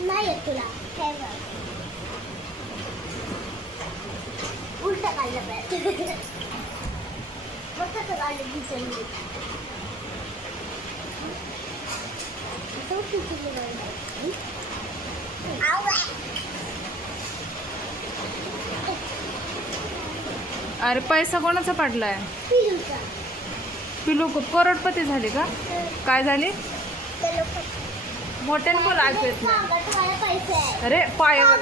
नाही तुला हे बघ उलट काढलं पाहिजे मग कसं काढलं दिसेल मी असं किती काढलं आवा अरे पैसा कोणाचा पडलाय? पिलू करोडपती झाली का? काय झाली? मोठ्याने बोल ऐकू येत नाही. अरे पायावर.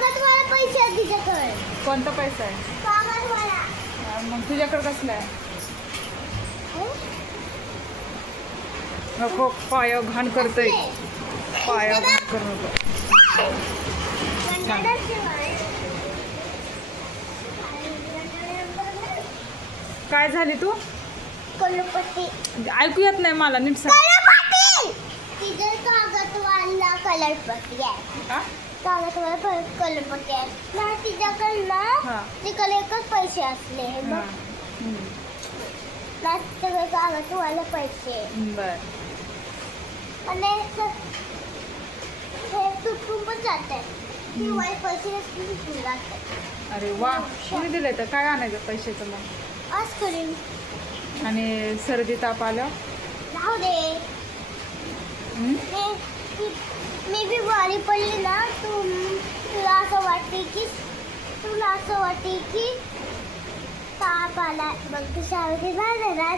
तिच्याकडे. कोणता पैसा आहे? मग तुझ्याकडे कसला आहे? नको पाय घाण करतोय. पाय घाण करू नको. काय झाली तू? कलपती. ऐकू येत नाही मला नीट सांग. कलपती! तिथे कागद वाला कलरपती आहे. हा? कागद वाला कलरपती आहे ना तिच्याकडे ना हा. तिकडे एकच पैसे असले. हे हा. हम्म. ना कागद वाला पैसे. बर. आणि स- हे तुटून पण जातात वाईट पैसे तुटून जातात अरे वा. कोणी दिले तर? काय आणायचं पैशाचं मग? आज करीन. आणि सर्दी ताप आलं? राहू दे. हम्म? ती- मी बी वारी पडली ना तू तुला असं वाटते की। तुला असं वाटते की ताप आला मग तू शाळेत जाणार.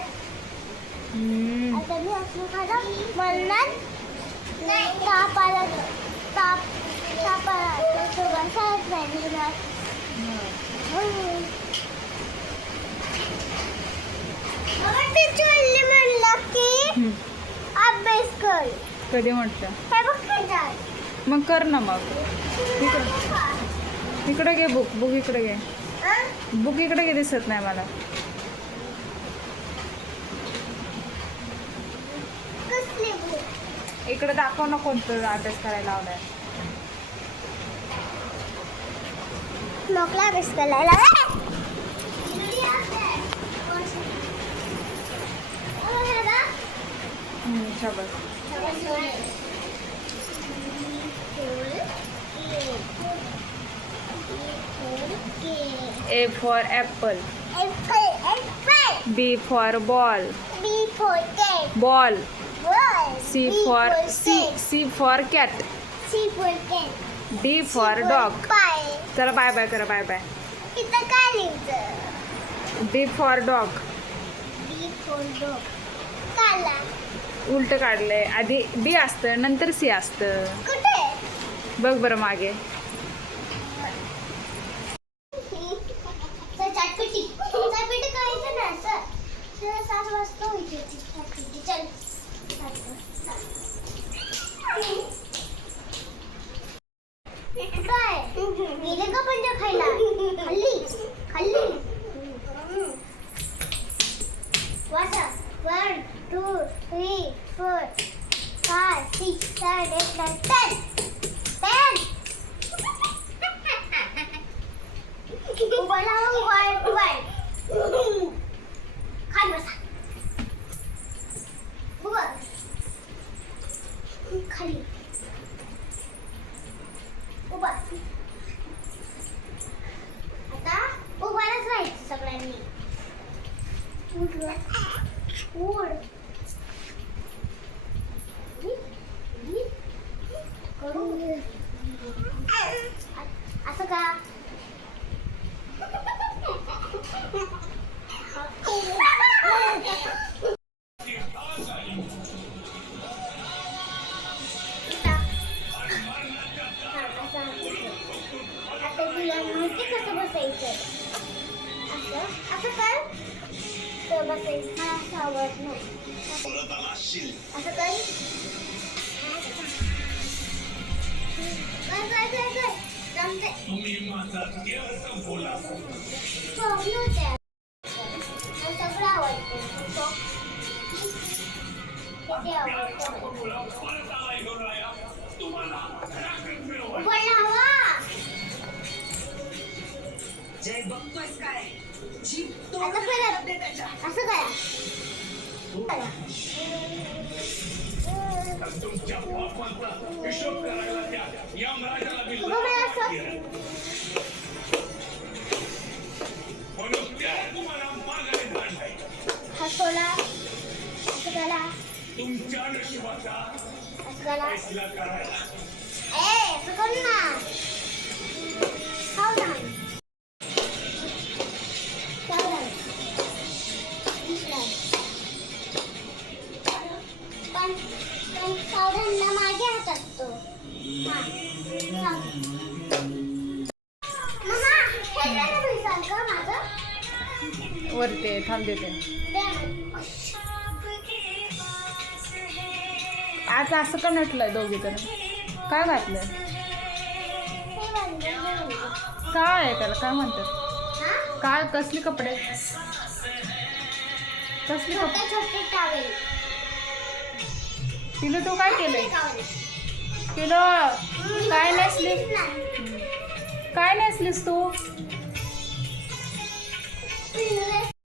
आता मी असं खाणं म्हणणार ताप आला ताप ताप आला तर तुला शाळेत नाही निघणार म्हणलं की हम्म. अभ्यास कर कधी म्हटलं? मग कर ना मग. इकडे. घे बुक बुक इकडे घे. बुक इकडे घे दिसत नाही मला. इकडे दाखव ना कोणतं अभ्यास करायला लावलाय मोकळा अभ्यास करायला हम्म, शाबास A for apple B for ball ball C for C C for cat D for dog पाय चला बाय बाय करा बाय बाय इथं काय लिहायचं D for dog D for dog काला. उलट काढलंय. आधी डी असतं नंतर सी असतं. बघ बरं मागे. तर चाटपटी. चाटपटी Two three four five six seven eight nine ten ten उभं राहा वाईट वाईट खाली बसा उभं खाली उभं आता उभाच राहायचं सगळ्यांनी उठ ग. उड करून घे. अ- असं का आता तुला माहिती कसं बसायचं असं असं कर असं करा तुमच्या हिशोब करायला द्या यमराजाला म्हणून त्या तुम्हाला माघारी तुमच्या नशिबाचा असं फैसला करायला ए वरती आहे, थांब देते. आज असं का नटलंय दोघी तर काय घातलंय. काय आहे त्याला काय म्हणतात? काय कसली कपडे कसली कपडे तिला तू काय केलंय टावेल. काय नेसलीस काय नेसलीस तू